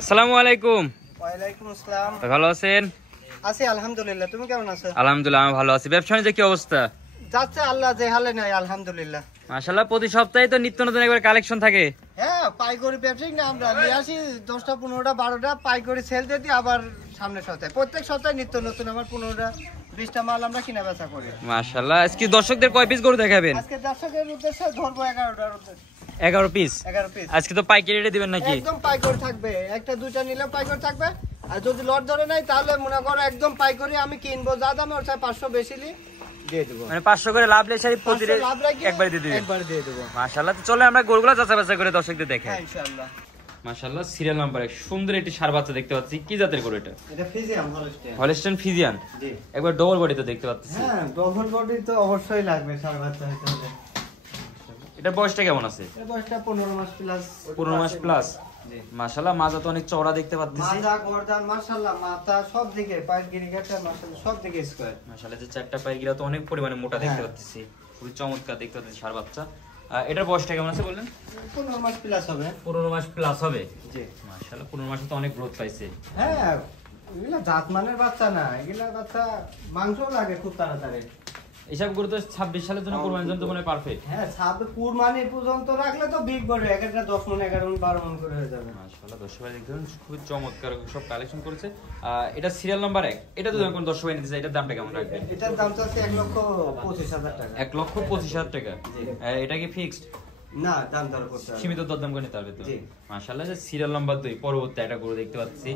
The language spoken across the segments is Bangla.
আসসালামু আলাইকুম। ওয়ালাইকুম আসসালাম। ভালো আছেন? আছি আলহামদুলিল্লাহ, তুমি কেমন আছো? আলহামদুলিল্লাহ আমি ভালো আছি। ব্যবসা বাণিজ্যের কি অবস্থা? যাচ্ছে আল্লাহ যে হালে নাই আলহামদুলিল্লাহ। মাশাআল্লাহ, প্রতি সপ্তাহে তো নিত্য নতুন একবার কালেকশন থাকে। হ্যাঁ, পাইকারি ব্যবসায়িক না আমরা নিয়ে আসি 10টা 15টা 12টা পাইকারি সেল দিয়ে দিই, আবার সামনের সপ্তাহে প্রত্যেক সপ্তাহে নিত্য নতুন আমার 15টা 20টা মাল আমরা কিনা বেচা করি। মাশাআল্লাহ, আজকে দর্শকদের কয় পিস গরু দেখাবেন? আজকে দর্শকের উদ্দেশ্যে ধরবো 11টার উদ্দেশ্যে 11 পিস। 11 পিস আজকে তো পাইকারি রেটে দিবেন নাকি? একদম পাইকারি থাকবে, একটা দুইটা নিলে পাইকারি থাকবে, আর যদি লট ধরে নাই তাহলে মনে করো একদম পাইকারি আমি কিনবো যা দামে ওর চাই 500 বেশি দিয়ে দেবো, মানে 500 করে লাভ লে শাড়ি প্রতি একবার দিয়ে দিবেন। একবার দিয়ে দেবো। মাশাআল্লাহ, তো চলে আমরা গরুগুলো যাচাই বাছাই করে দর্শকদের দেখাই। হ্যাঁ ইনশাআল্লাহ। মাশাআল্লাহ, সিরিয়াল নাম্বার 1 সুন্দর একটি ষাঁড় বাচ্চা দেখতে পাচ্ছি। কি জাতের গরু এটা? এটা ফিজিয়াম হলস্টাইন। Holstein Friesian. জি। একবার ডবল বডি তো দেখতে পাচ্ছি। হ্যাঁ, ডবল বডি তো অবশ্যই লাগবে ষাঁড় বাচ্চা হতে হলে। এটা বয়সটা কেমন আছে? এর বয়সটা 15 মাস প্লাস। 15 মাস প্লাস। জি। মাশাআল্লাহ, মাজা তো অনেক চওড়া দেখতে পাচ্ছি। মাথা গর্দান মাশাআল্লাহ, মাথা সব দিকে পায়ের গিরিগাটা মাশাআল্লাহ সব দিকে স্কয়ার। মাশাআল্লাহ, যে চারটা পায়ের গিরা তো অনেক পরিমাণে মোটা দেখতে পাচ্ছি। খুবই চমৎকার দেখতে পাচ্ছি ষাঁড় বাচ্চা। এটার বয়সটা কেমন আছে বললেন? 15 মাস প্লাস হবে। 15 মাস প্লাস হবে। জি। মাশাআল্লাহ, 15 মাসে তো অনেক গ্রোথ পাইছে। হ্যাঁ, এগুলা জাতমানের বাচ্চা না, এগুলা বাচ্চা মাংসও লাগে খুব তাড়াতাড়ি। এসব গরু তো 26 সালের জন্য কুরবানির জন্য তো মানে পারফেক্ট। হ্যাঁ, সাবে কুরবানি পর্যন্ত রাখলে তো বিগ বড় একটা 10 মণ 11 মণ 12 মণ করে হয়ে যাবে। মাশাআল্লাহ, দর্শক ভাই দেখুন খুব চমৎকার সব কালেকশন করেছে। এটা সিরিয়াল নাম্বার 1। এটা তো যখন দর্শক ভাই নিতে চাই, এটার দামটা কেমন রাখবেন? এটার দাম আছে 1,25,000 টাকা। 1,25,000 টাকা। এটা কি ফিক্সড? না, দাম দর করতে হবে। সীমিত দরদাম করে নিতে হবে তো। জি। মাশাআল্লাহ, যে সিরিয়াল নাম্বার 2 পরবর্তী একটা গরু দেখতে পাচ্ছি।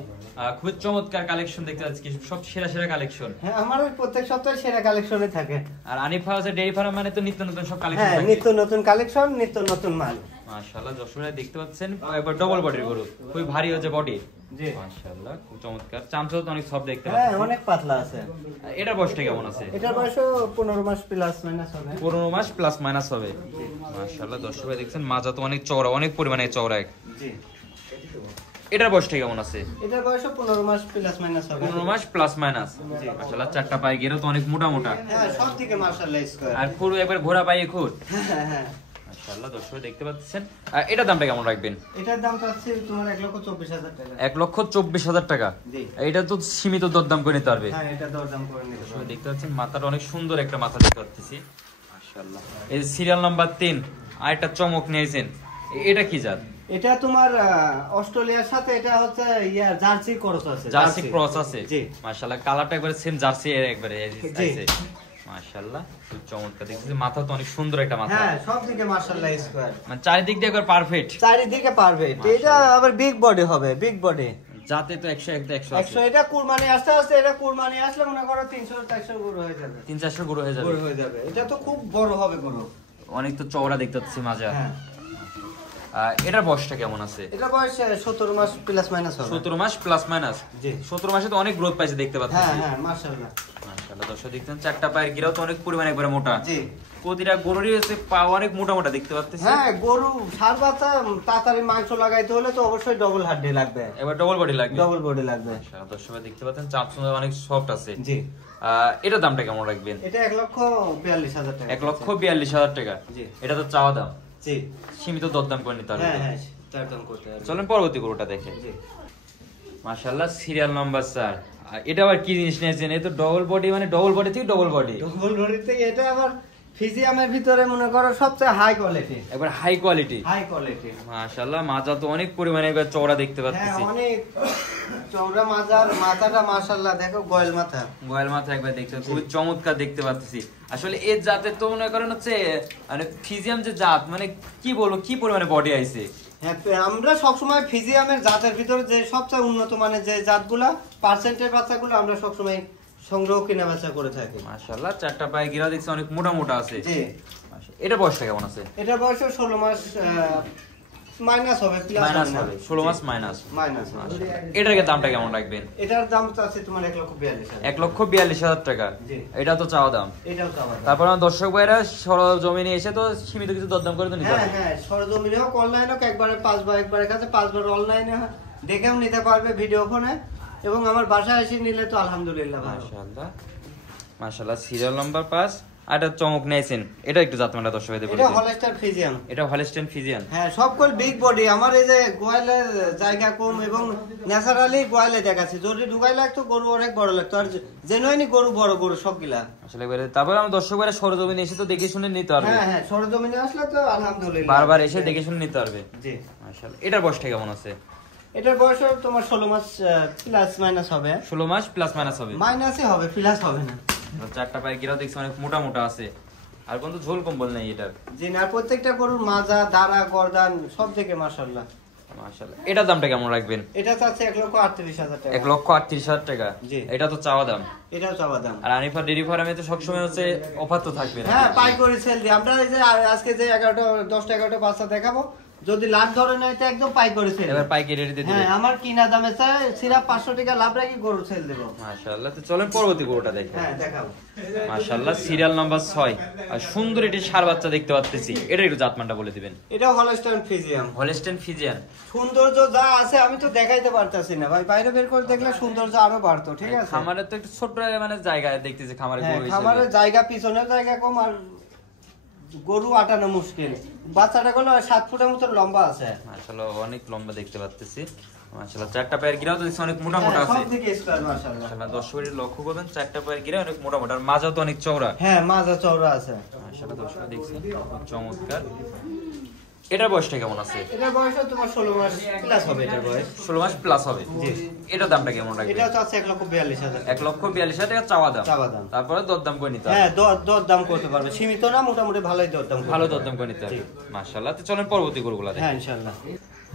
খুব চমৎকার কালেকশন দেখতে পাচ্ছি, সব সেরা সেরা কালেকশন। হ্যাঁ, আমার প্রত্যেক সপ্তাহে সেরা কালেকশনে থাকে। আর আনিফ হাউসের ডেইরি ফার্ম মানে তো নিত্য নতুন সব কালেকশন হ্যাঁ, থাকে। নিত্য নতুন কালেকশন, নিত্য নতুন মাল। মাশাআল্লাহ, দর্শকরা দেখতে পাচ্ছেন একবার ডবল বডির গরু, খুবই ভারী হচ্ছে বডি। জি। মাশাআল্লাহ, খুব চমৎকার। চামচা তো অনেক সব দেখতে হ্যাঁ, পাচ্ছি। অনেক পাতলা আছে। এটার বয়সটা কেমন আছে? এটার বয়সও 15 মাস প্লাস মাইনাস হবে। 15 মাস প্লাস মাইনাস হবে। মাশাআল্লাহ, দর্শকরা দেখছেন মাজা তো অনেক চওড়া, অনেক পরিমাণে চওড়া। জি। এটার বয়সটা কেমন আছে? এটার বয়সও 15 মাস প্লাস মাইনাস হবে। 15 মাস প্লাস মাইনাস। মাশাআল্লাহ, চারটা পায়ে গেরো তো অনেক মোটা মোটা। হ্যাঁ, সব দিকে মাশাআল্লাহ স্কয়ার। আর খুর একবার ঘোড়া পায়ে খুর। হ্যাঁ হ্যাঁ। মাশাআল্লাহ, দর্শক দেখতে পাচ্ছেন। এটার দামটা কেমন রাখবেন? এটার দাম আছে তোমার 1,24,000 টাকা। 1,24,000 টাকা। জি। এটা তো সীমিত দরদাম করে নিতে পারবে। হ্যাঁ, এটা দরদাম করে নিতে দর্শক হবে। দেখতে পাচ্ছেন মাথাটা অনেক সুন্দর একটা মাথা দেখতে পাচ্ছি। মাশাআল্লাহ, এই সিরিয়াল নাম্বার 3 আর একটা চমক নিয়েছেন। এটা কি জাত? এটা তোমার অস্ট্রেলিয়ার সাথে এটা হচ্ছে জার্সি ক্রস আছে। জার্সি ক্রস আছে। জি। মাশাআল্লাহ, কালারটা একবারে সেম জার্সি এর একবারে জি। আছে। মাশাআল্লাহ, খুব চমৎকার দেখতেছি। মাথা তো অনেক সুন্দর একটা মাথা। হ্যাঁ, সব দিকে মাশাআল্লাহ স্কয়ার। মানে চারিদিক দিয়ে একবার পারফেক্ট। চারিদিকে পারবে। এটা আবার বিগ বডি হবে, বিগ বডি। যাতে তো 100 100 100 এটা কুরবানি আস্তে আস্তে, এটা কুরবানি আসলে মনে করো 300-400 গরু হয়ে যাবে। 300-400 গরু হয়ে যাবে। গরু হয়ে যাবে। এটা তো খুব বড় হবে গরু। অনেক তো চওড়া দেখতে পাচ্ছি মাজা। হ্যাঁ। এটার বয়সটা কেমন আছে? এটা বয়স 17 মাস প্লাস মাইনাস হবে। 17 মাস প্লাস মাইনাস। জি। 17 মাসে তো অনেক গ্রোথ পাইছে দেখতে পাচ্ছি। হ্যাঁ হ্যাঁ, মাশাআল্লাহ। মাশাআল্লাহ, দর্শক দেখতেন চারটা পায়ের গিরাও তো অনেক পরিমাণে একবারে মোটা। জি। প্রতিটা গরুরই হচ্ছে পা অনেক মোটা মোটা দেখতে পাচ্ছি। হ্যাঁ, গরু ষাঁড় বাচ্চা তাড়াতাড়ি মাংস লাগাইতে হলে তো অবশ্যই ডবল হাড্ডি লাগবে, এবার ডবল বডি লাগবে। ডবল বডি লাগবে। মাশাআল্লাহ, দর্শক দেখতে পাচ্ছেন চামচা অনেক সফট আছে। জি। এটার দামটা কেমন রাখবেন? এটা 1,42,000 টাকা। 1,42,000 টাকা। জি। এটা তো চাওয়া দাম। জি। সীমিত দরদাম করে নিতে হবে। হ্যাঁ হ্যাঁ, তার দাম করতে হবে। চলেন পরবর্তী গরুটা দেখে। জি। মাশাআল্লাহ, সিরিয়াল নাম্বার 4। এটা আবার কি জিনিস নিয়েছেন? এই তো ডবল বডি, মানে ডবল বডি থেকে ডবল বডি। ডবল বডি থেকে এটা আবার ফিজিয়ামের ভিতরে মনে করো সবচেয়ে হাই কোয়ালিটি। একবার হাই কোয়ালিটি। High quality. মাশাআল্লাহ, মাজা তো অনেক পরিমাণে একবার চওড়া দেখতে হ্যাঁ, পাচ্ছি। অনেক চওড়া মাজার, মাথাটা মাশাআল্লাহ দেখো গয়েল মাথা। গয়াল মাথা একবার দেখতে খুব চমৎকার দেখতে পাচ্ছি। আসলে এই জাতের তো মনে করেন হচ্ছে মানে ফিজিয়াম যে জাত, মানে কি বলবো কি পরিমাণে বডি আইছে। হ্যাঁ, আমরা সবসময় ফিজিয়ামের জাতের ভিতরে যে সবচেয়ে উন্নত মানের যে জাতগুলা পার্সেন্টের বাচ্চাগুলো আমরা সবসময় সংগ্রহ কিনা বেচা করে থাকি। মাশাআল্লাহ, চারটা পায়ে গিরা দেখছি অনেক মোটা মোটা আছে। জি। মাশাআল্লাহ, এটা বয়সটা কেমন আছে? এটা বয়স 16 মাস মাইনাস হবে, প্লাস মাইনাস হবে। 16 মাস মাইনাস। মাইনাস। এটার দামটা কেমন রাখবেন? এটার দাম তো আছে তোমার 1,42,000। 1,42,000 টাকা। জি। এটা তো চাওয়া দাম। এটাও তো আমার। তারপর আমার দর্শক ভাইরা সরজমিনে এসে তো সীমিত কিছু দরদাম করে তো নিতে হ্যাঁ পারবে। হ্যাঁ, সরজমিনে হোক অনলাইনে হোক, একবারে 5 বার একবারের কাছে 5 বার অনলাইনে দেখেও নিতে পারবে ভিডিও ফোনে, এবং আমার বাসায় এসে নিলে তো আলহামদুলিল্লাহ ভালো। মাশাআল্লাহ, মাশাআল্লাহ, সিরিয়াল নাম্বার 5 আর একটা চমক নিয়েছেন, এটা একটু জাতমানটা দর্শকদের বলে এটা দিন। Holstein Friesian. এটা হলস্টাইন ফ্রিজিয়ান। হ্যাঁ, সবগুলো বিগ বডি। আমার এই যে গোয়ালের জায়গা কম এবং ন্যাচারালি গোয়ালে দেখাচ্ছে, যদি ঢুকাই লাগতো গরু অনেক বড় লাগতো, আর জেনুইনি গরু বড় গরু সবগুলা আসলে এবারে তারপর আমরা দর্শকরা সরজমিনে এসে তো দেখে শুনে নিতে পারবে। হ্যাঁ হ্যাঁ, সরজমিনে আসলে তো আলহামদুলিল্লাহ বারবার এসে দেখে শুনে নিতে পারবে। জি। মাশাআল্লাহ। এটার বয়সটা কেমন আছে? এটার বয়স তোমার 16 মাস প্লাস মাইনাস হবে। 16 মাস প্লাস মাইনাস হবে, মাইনাসই হবে, প্লাস হবে না। চারটা পায়ের গিরাও দেখছি অনেক মোটা মোটা আছে, আর কোন তো ঝোল কম্বল নেই এটার। জি না, প্রত্যেকটা গরুর মাজা দাঁড়া গর্দান সব থেকে মাশাআল্লাহ। মাশাআল্লাহ। এটার দামটা কেমন রাখবেন? এটা চাচ্ছে 1,38,000 টাকা। 1,38,000 টাকা। জি। এটা তো চাওয়া দাম। এটাও চাওয়া দাম। আর আনিফা ডেইরি ফার্মে তো সবসময় হচ্ছে অফার তো থাকবে না। হ্যাঁ, পাইকারি সেল দিই আমরা। এই যে আজকে যে 10টা 11টা বাচ্চা দেখাবো, যদি লাভ ধরে নেয় তো একদম পাইকারি সেল। এবার পাইকারি রেটে দিবেন। হ্যাঁ, আমার কিনা দামে চাই সিরা 500 টাকা লাভ রাখি গরু সেল দেব। মাশাআল্লাহ। তো চলেন পরবর্তী গরুটা দেখেন। হ্যাঁ, দেখাবো। মাশাআল্লাহ, সিরিয়াল নাম্বার 6। আর সুন্দর একটি ষাঁড় বাচ্চা দেখতে পাচ্ছি, এটা একটু জাতমানটা বলে দিবেন। এটা হলস্টাইন ফ্রিজিয়ান। Holstein Friesian. সৌন্দর্য যা আছে আমি তো দেখাইতে পারতাছি না ভাই, বাইরে বের করে দেখলে সৌন্দর্য আরো বাড়তো। ঠিক আছে, খামারে তো একটু ছোট মানে জায়গা দেখতেছি খামারে হ্যাঁ, গরু হিসেবে। খামারের জায়গা, পিছনের জায়গা কম, আর গরু আটানো মুশকিল। বাচ্চাটা গুলো 7 ফুটের মতো লম্বা আছে। মাশাআল্লাহ, অনেক লম্বা দেখতে পাচ্ছি। মাশাআল্লাহ, চারটা পায়ের গিরাও তো দেখছি অনেক মোটা মোটা হ্যাঁ, আছে। সব দিকে স্কয়ার মাশাআল্লাহ। মাশাআল্লাহ, দর্শকরা লক্ষ্য করবেন চারটা পায়ের গিরা অনেক মোটা মোটা, আর মাজা তো অনেক চওড়া। হ্যাঁ, মাজা চওড়া আছে। মাশাআল্লাহ, দর্শকরা দেখছেন খুব চমৎকার। এটার বয়সটা কেমন আছে? এটার বয়স তোমার 16 মাস প্লাস হবে। এটার বয়স 16 মাস প্লাস হবে। জি। এটার দামটা কেমন রাখবেন? এটা তো আছে 1,42,000 টাকা। 1,42,000 টাকা চাওয়া দাম। চাওয়া দাম। তারপরে দরদাম করে নিতে হবে। হ্যাঁ, দর দাম করতে পারবে, সীমিত না, মোটামুটি ভালোই দর দাম। ভালো দরদাম করে নিতে হবে। মাশাআল্লাহ। তো চলেন পরবর্তী গরুগুলা দেখি। হ্যাঁ, ইনশাআল্লাহ।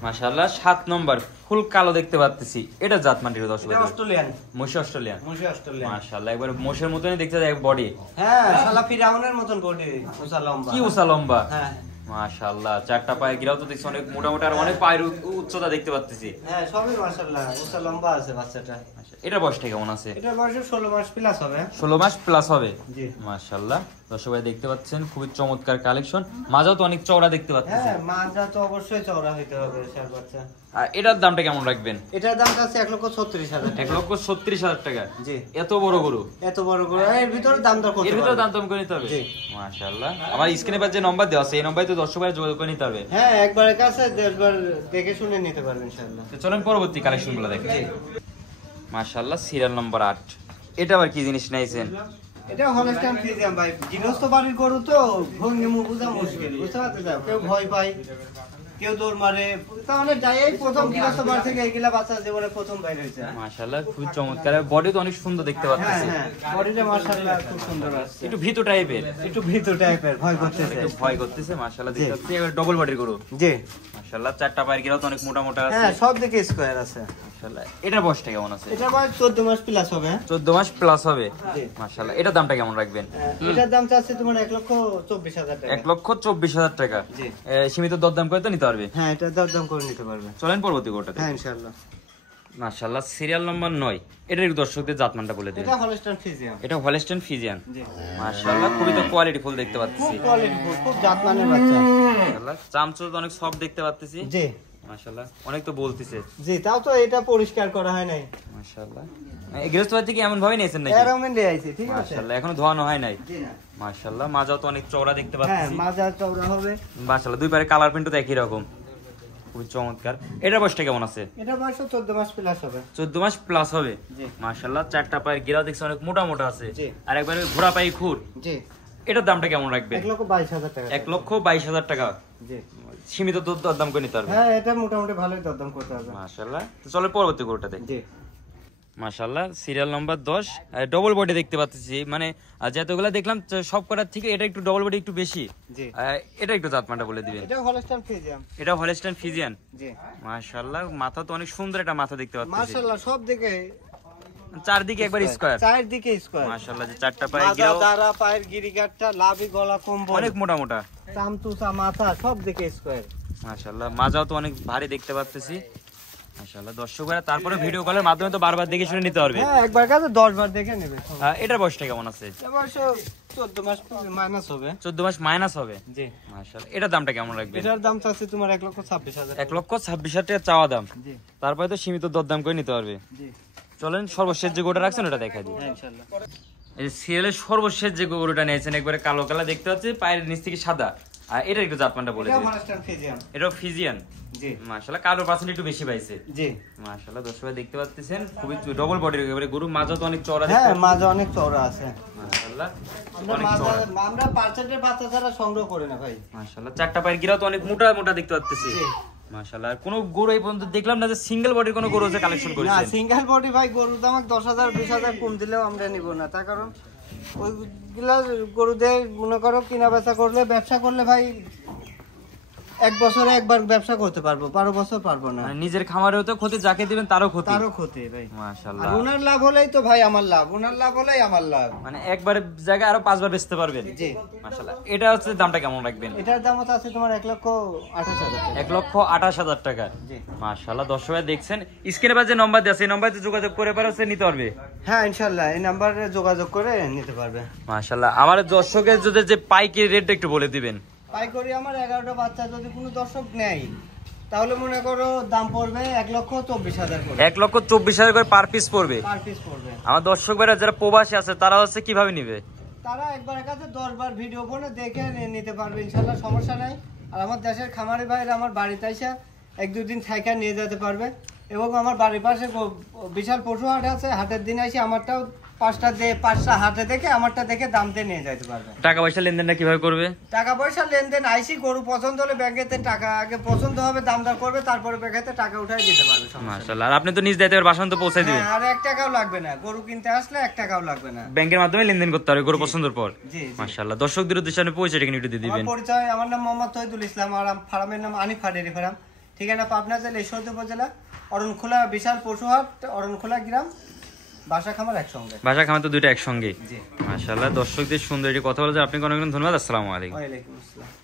মাশাআল্লাহ, 7 নম্বর ফুল কালো দেখতে পাচ্ছি, এটা জাতমানটির দর্শক। এটা অস্ট্রেলিয়ান। মশি অস্ট্রেলিয়ান। মুশি অস্ট্রেলিয়ান। মাশাআল্লাহ, একবার মোষের মতনই দেখতে যায় বডি। হ্যাঁ, শালা ফিরাউনের মতন বডি, উঁচা লম্বা। কি উঁচা লম্বা। হ্যাঁ মাশাআল্লাহ, চারটা পায়ে গিরাও তো দেখছি অনেক মোটা মোটা, আর অনেক পায়ের উচ্চতা দেখতে পাচ্ছি। হ্যাঁ, সবই মাশাআল্লাহ, উঁচা লম্বা আছে বাচ্চাটা। এটা বয়সটা কেমন আছে? এটার বয়স 16 মাস প্লাস হবে। 16 মাস প্লাস হবে। জি। মাশাআল্লাহ, দর্শক ভাই দেখতে পাচ্ছেন খুবই চমৎকার কালেকশন। মাজাও তো অনেক চওড়া দেখতে পাচ্ছি। হ্যাঁ, মাজা তো অবশ্যই চওড়া হইতে হবে ষাঁড় বাচ্চা। আর এটার দামটা কেমন রাখবেন? এটার দাম আছে 1,36,000 টাকা। 1,36,000 টাকা। জি। এত বড় গরু, এত বড় গরু এর ভিতরে দাম দর করতে এর ভিতরে পারবে। দাম দাম করে নিতে হবে। জি। মাশাআল্লাহ, আমার স্ক্রিনে পর যে নম্বর দেওয়া আছে এই নম্বরে তো দর্শক ভাই যোগাযোগ করে নিতে হবে। হ্যাঁ, একবারের কাছে 10 বার দেখে শুনে নিতে পারবেন ইনশাআল্লাহ। তো চলেন পরবর্তী কালেকশনগুলো দেখেন। মাশাআল্লাহ, সিরিয়াল নম্বর 8। এটা আবার কি জিনিস নাইছেন? এটা হলস্টাইন ফ্রিজিয়ান ভাই, গৃহস্থ বাড়ির গরু তো ভঙ্গি বোঝা মুশকিল, বুঝতে পারতে যাও। কেউ ভয় পায়, কেউ দৌড় মারে, তাহলে যাই এই প্রথম গৃহস্থ বাড়ি থেকে এগুলা বাচ্চা জীবনে প্রথম বাইরে হয়েছে। মাশাআল্লাহ, খুব চমৎকার, বডি তো অনেক সুন্দর দেখতে হ্যাঁ পাচ্ছি। হ্যাঁ, বডিটা মাশাআল্লাহ খুব সুন্দর আসছে। একটু ভীতু টাইপের, একটু ভীতু টাইপের, ভয় করতেছে। একটু ভয় করতেছে। মাশাআল্লাহ, দেখতে পাচ্ছি এবার ডবল বডির গরু। জি। মাশাআল্লাহ, চারটা পায়ের গিরাও তো অনেক মোটা মোটা আছে। হ্যাঁ, সব দিকে স্কয়ার আছে। মাশাআল্লাহ, এটার বয়সটা কেমন আছে? এটা বয়স 14 মাস প্লাস হবে। 14 মাস প্লাস হবে। জি। মাশাআল্লাহ, এটার দামটা কেমন রাখবেন? এটার দাম চাচ্ছে তোমার 1,24,000 টাকা। 1,24,000 টাকা। জি। সীমিত দরদাম করে তো নিতে পারবে। হ্যাঁ, এটা দরদাম করে নিতে পারবে। চলেন পরবর্তী গরুটা হ্যাঁ, দেখি। ইনশাআল্লাহ। মাশাআল্লাহ, সিরিয়াল নম্বর 9। এটার একটু দর্শকদের জাতমানটা বলে দিন। এটা হলস্টাইন ফ্রিজিয়ান। এটা হলস্টাইন ফ্রিজিয়ান। জি। মাশাআল্লাহ, খুবই তো কোয়ালিটি ফুল দেখতে পাচ্ছি। খুব কোয়ালিটি, খুব জাতমানের বাচ্চা। মাশাআল্লাহ, চামচুর তো অনেক সফট দেখতে পাচ্ছি। জি। মাশাআল্লাহ, অনেক তো বলতিছে। জি, তাও তো এটা পরিষ্কার করা হয় নাই। মাশাআল্লাহ, এই গৃহস্থবাড়ি থেকে এমন ভাবে নিয়েছেন নাকি? এরকম নিয়ে আইছি, ঠিক আছে। মাশাআল্লাহ, এখনো ধোয়ানো হয় নাই। জি না। মাশাআল্লাহ, মাজাও তো অনেক চওড়া দেখতে হ্যাঁ, পাচ্ছি। মাজা চওড়া হবে। মাশাআল্লাহ, দুই পারে কালার প্রিন্টও তো একই রকম, খুবই চমৎকার। এটার বয়সটা কেমন আছে? এটা বয়স 14 মাস প্লাস হবে। 14 মাস প্লাস হবে। জি। মাশাআল্লাহ, চারটা পায়ের গিরাও দেখছি অনেক মোটা মোটা আছে। জি। আর একবারে ঘোড়া পায়ে খুর। জি। এটার দামটা কেমন রাখবেন? 1,22,000 টাকা। 1,22,000 টাকা। জি। সীমিত দরদাম করে নিতে পারবে। হ্যাঁ, এটা মোটামুটি ভালোই দরদাম করতে হবে। মাশাআল্লাহ, তো চলো পরবর্তী গরুটা দেখি। জি। মাশাআল্লাহ, সিরিয়াল নাম্বার 10। ডবল বডি দেখতে পাচ্ছি, মানে যতগুলা দেখলাম সব করার থেকে এটা একটু ডবল বডি একটু বেশি। জি। এটা একটু জাতমানটা বলে দিবেন। এটা হলস্টাইন ফ্রিজিয়ান। এটা হলস্টাইন ফ্রিজিয়ান। জি। মাশাআল্লাহ, মাথা তো অনেক সুন্দর একটা মাথা দেখতে পাচ্ছি। মাশাআল্লাহ, সব দিকে চারদিকে একবার স্কয়ার। চারদিকে স্কয়ার। মাশাআল্লাহ, যে চারটা পায়ে মাজা গিরাও দাঁড়া, পায়ের গিরিগাটটা, লাভি, গলা, কম্বল, অনেক মোটা মোটা। চামচুচা মাথা, সব দিকে স্কয়ার। মাশাআল্লাহ, মাজাও তো অনেক ভারী দেখতে পাচ্ছি। মাশাআল্লাহ, দর্শকরা তারপরে ভিডিও কলের মাধ্যমে তো বারবার দেখে শুনে নিতে পারবে। হ্যাঁ, একবার কাছে 10 বার দেখে নেবে। এটার বয়সটা কেমন আছে? এটা বয়স 14 মাস মাইনাস হবে। 14 মাস মাইনাস হবে। জি। মাশাআল্লাহ, এটার দামটা কেমন রাখবেন? এটার দাম চাচ্ছে তোমার 1,26,000। 1,26,000 টাকা চাওয়া দাম। জি। তারপরে তো সীমিত দরদাম করে নিতে পারবে। জি। চলেন সর্বশেষ যে গোটা রাখছেন ওটা দেখা দিই। হ্যাঁ, ইনশাআল্লাহ। এই সিরিয়ালের সর্বশেষ যে গরুটা নিয়েছেন একবারে কালো কালা দেখতে পাচ্ছি, পায়ের নিচ থেকে সাদা, আর এটা একটু জাতমানটা বলে দিন। এটা ফিজিয়ান। জি মাশাআল্লাহ, কালোর পার্সেন্ট একটু বেশি পাইছে। জি মাশাআল্লাহ, দর্শক দেখতে পাচ্ছেন খুবই ডবল বডির একেবারে গরু, মাঝে তো অনেক চওড়া। হ্যাঁ মাঝে অনেক চওড়া আছে মাশাআল্লাহ। আমরা পার্সেন্টের বাচ্চা ছাড়া সংগ্রহ করি না ভাই। মাশাআল্লাহ, চারটা পায়ের গিরাও তো অনেক মোটা মোটা দেখতে পাচ্ছি। মাশাআল্লাহ, কোন গরু এই পর্যন্ত দেখলাম না যে সিঙ্গেল বডির কোন গরু আছে কালেকশন করেছেন। না সিঙ্গেল বডি ভাই গরুর দাম 10,000 20,000 কম দিলেও আমরা নিব না, তার কারণ ওইগুলা গরুদের মনে করো কিনা বেচা করলে, ব্যবসা করলে ভাই এক বছরে একবার ব্যবসা করতে পারবো, 12 বছর পারবো না। নিজের খামারেও তো ক্ষতি, যাকে দিবেন তারও ক্ষতি ভাই। মাশাআল্লাহ, আর ওনার লাভ হলেই তো ভাই আমার লাভ, ওনার লাভ হলেই আমার লাভ, মানে একবার জায়গায় আরো 5 বার বেচতে পারবেন। জি মাশাআল্লাহ। এটা হচ্ছে দামটা কেমন রাখবেন? এটার দাম আছে তোমার 1,28,000 টাকা। 1,28,000 টাকা। জি মাশাআল্লাহ, দর্শকরা দেখছেন স্ক্রিনে বাজে নম্বর দেয়া আছে, এই নম্বরে যোগাযোগ করে পারছে নিতে পারবে। হ্যাঁ ইনশাআল্লাহ এই নম্বরে যোগাযোগ করে নিতে পারবে। মাশাআল্লাহ, আমার দর্শকের যদি যে পাইকারি রেটটা একটু বলে দিবেন। পাইকারি আমার 11টা বাচ্চা যদি কোনো দর্শক নেয় তাহলে মনে করো দাম পড়বে 1,24,000 করে। 1,24,000 করে পার পিস পড়বে। পার পিস পড়বে। আমার দর্শক ভাইরা যারা প্রবাসী আছে তারা হচ্ছে কিভাবে নিবে? তারা একবার কাছে 10 বার ভিডিও করে দেখে নিতে পারবে, ইনশাআল্লাহ সমস্যা নাই। আর আমার দেশের খামারি ভাইরা আমার বাড়িতে এসে 1-2 দিন থাইকা নিয়ে যেতে পারবে। এবং আমার বাড়ির পাশে বিশাল পশু হাট আছে, হাটের দিন এসে আমারটাও 5টা হাটে দেখে আমারটা দেখে দাম দিয়ে নিয়ে যেতে পারবে। টাকা পয়সা লেনদেনটা কিভাবে করবে? টাকা পয়সা লেনদেন আইসি গরু পছন্দ হলে ব্যাংকেতে টাকা আগে পছন্দ হবে, দামদার করবে, তারপরে ব্যাংকেতে টাকা উঠাই দিতে পারবে। মাশাআল্লাহ, আর আপনি তো নিজ দায়িত্বে বাসন তো পৌঁছাই দিবেন। আর 1 টাকাও লাগবে না, গরু কিনতে আসলে 1 টাকাও লাগবে না, ব্যাংকের মাধ্যমে লেনদেন করতে হবে গরু পছন্দের পর। জি মাশাআল্লাহ, দর্শকদের উদ্দেশ্যে আপনি পরিচয়টা একটু দিয়ে দিবেন। আমার পরিচয়, আমার নাম মোহাম্মদ তহিদুল ইসলাম, আর ফার্মের নাম আনিফা ডেয়ারি ফার্ম, ঠিকানা পাবনা জেলা ঈশ্বরদী উপজেলা অরণখোলা বিশাল পশুহাট, অরণখোলা গ্রাম, বাসা খামার একসঙ্গে। বাসা খামার তো দুইটা একসঙ্গে। জি মাশাআল্লাহ, দর্শকদের সুন্দর একটি কথা বলে আপনাকে অনেক অনেক ধন্যবাদ। আসসালামু আলাইকুম। ওয়া আলাইকুম আসসালাম।